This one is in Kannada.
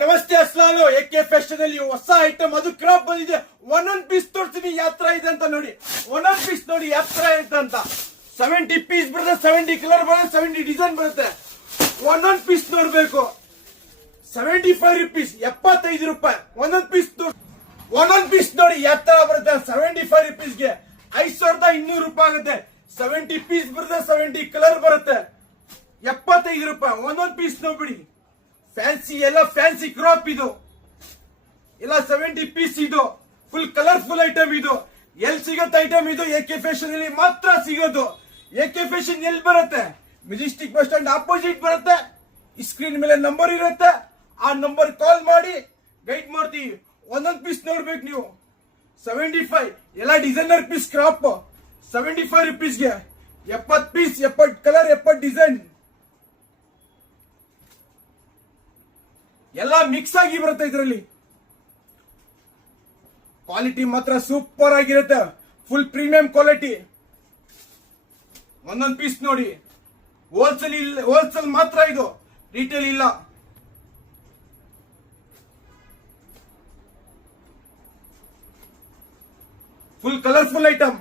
ನಮಸ್ತೆ ಅಸ್ಲಾನು ಎಕೆ ಫ್ಯಾಷನ್ ಅಲ್ಲಿ ಹೊಸ ಐಟಮ್ ಅದು ಕ್ರಾಪ್ ಬಂದಿದೆ. ಒಂದೊಂದ್ ಪೀಸ್ ತೋರಿಸ್ತೀನಿ ಯಾವ ತರ ಇದೆ ಅಂತ ನೋಡಿ. ಒಂದೊಂದ್ ಪೀಸ್ ನೋಡಿ ಯಾವ ತರ ಇದೆ ಅಂತ. 70 ಪೀಸ್ ಬರುತ್ತೆ, 70 ಕಲರ್ ಬರುತ್ತೆ, 70 ಡಿಸೈನ್ ಬರುತ್ತೆ. ಒಂದೊಂದ್ ಪೀಸ್ ನೋಡ್ಬೇಕು. 75 rupees 75 ರೂಪಾಯಿ ಒಂದೊಂದ್ ಪೀಸ್. ಒಂದೊಂದ್ ಪೀಸ್ ನೋಡಿ ಯಾವ ತರ ಬರುತ್ತೆ. 75 rupeesಗೆ 5200 ರೂಪಾಯಿ ಆಗುತ್ತೆ. 70 ಪೀಸ್ ಬರುತ್ತೆ, 70 ಕಲರ್ ಬರುತ್ತೆ. 75 ರೂಪಾಯಿ ಒಂದೊಂದ್ ಪೀಸ್ ನೋಡ್ಬಿಡಿ. ಫ್ಯಾನ್ಸಿ ಎಲ್ಲ ಫ್ಯಾನ್ಸಿ ಕ್ರಾಪ್ ಇದು ಎಲ್ಲ 70 ಪೀಸ್. ಇದು ಫುಲ್ ಕಲರ್ಫುಲ್ ಐಟಮ್. ಇದು ಎಲ್ಲಿ ಸಿಗುತ್ತೆ ಐಟಮ್? ಇದು ಎಕೆ ಫ್ಯಾಷನ್ ಅಲ್ಲಿ ಮಾತ್ರ ಸಿಗೋದು. ಎಕೆ ಫ್ಯಾಷನ್ ಎಲ್ಲಿ ಬರುತ್ತೆ? ಮೆಜೆಸ್ಟಿಕ್ ಬಸ್ ಸ್ಟ್ಯಾಂಡ್ ಆಪೋಸಿಟ್ ಬರುತ್ತೆ. ಸ್ಕ್ರೀನ್ ಮೇಲೆ ನಂಬರ್ ಇರುತ್ತೆ, ಆ ನಂಬರ್ ಕಾಲ್ ಮಾಡಿ ಗೈಡ್ ಮಾಡ್ತೀವಿ. ಒಂದೊಂದ್ ಪೀಸ್ ನೋಡ್ಬೇಕು ನೀವು. 75 ಎಲ್ಲ ಡಿಸೈನರ್ ಪೀಸ್ ಕ್ರಾಪ್. 75 rupeesಗೆ 70 ಪೀಸ್, 70 ಕಲರ್, 70 ಡಿಸೈನ್ ಎಲ್ಲ ಮಿಕ್ಸ್ ಆಗಿ ಬರುತ್ತೆ. ಇದರಲ್ಲಿ ಕ್ವಾಲಿಟಿ ಮಾತ್ರ ಸೂಪರ್ ಆಗಿರುತ್ತೆ. Full premium quality. ಒಂದೊಂದ್ ಪೀಸ್ ನೋಡಿ. ಹೋಲ್ಸೇಲ್ ಮಾತ್ರ ಇದು, ರಿಟೇಲ್ ಇಲ್ಲ. Full colourful item.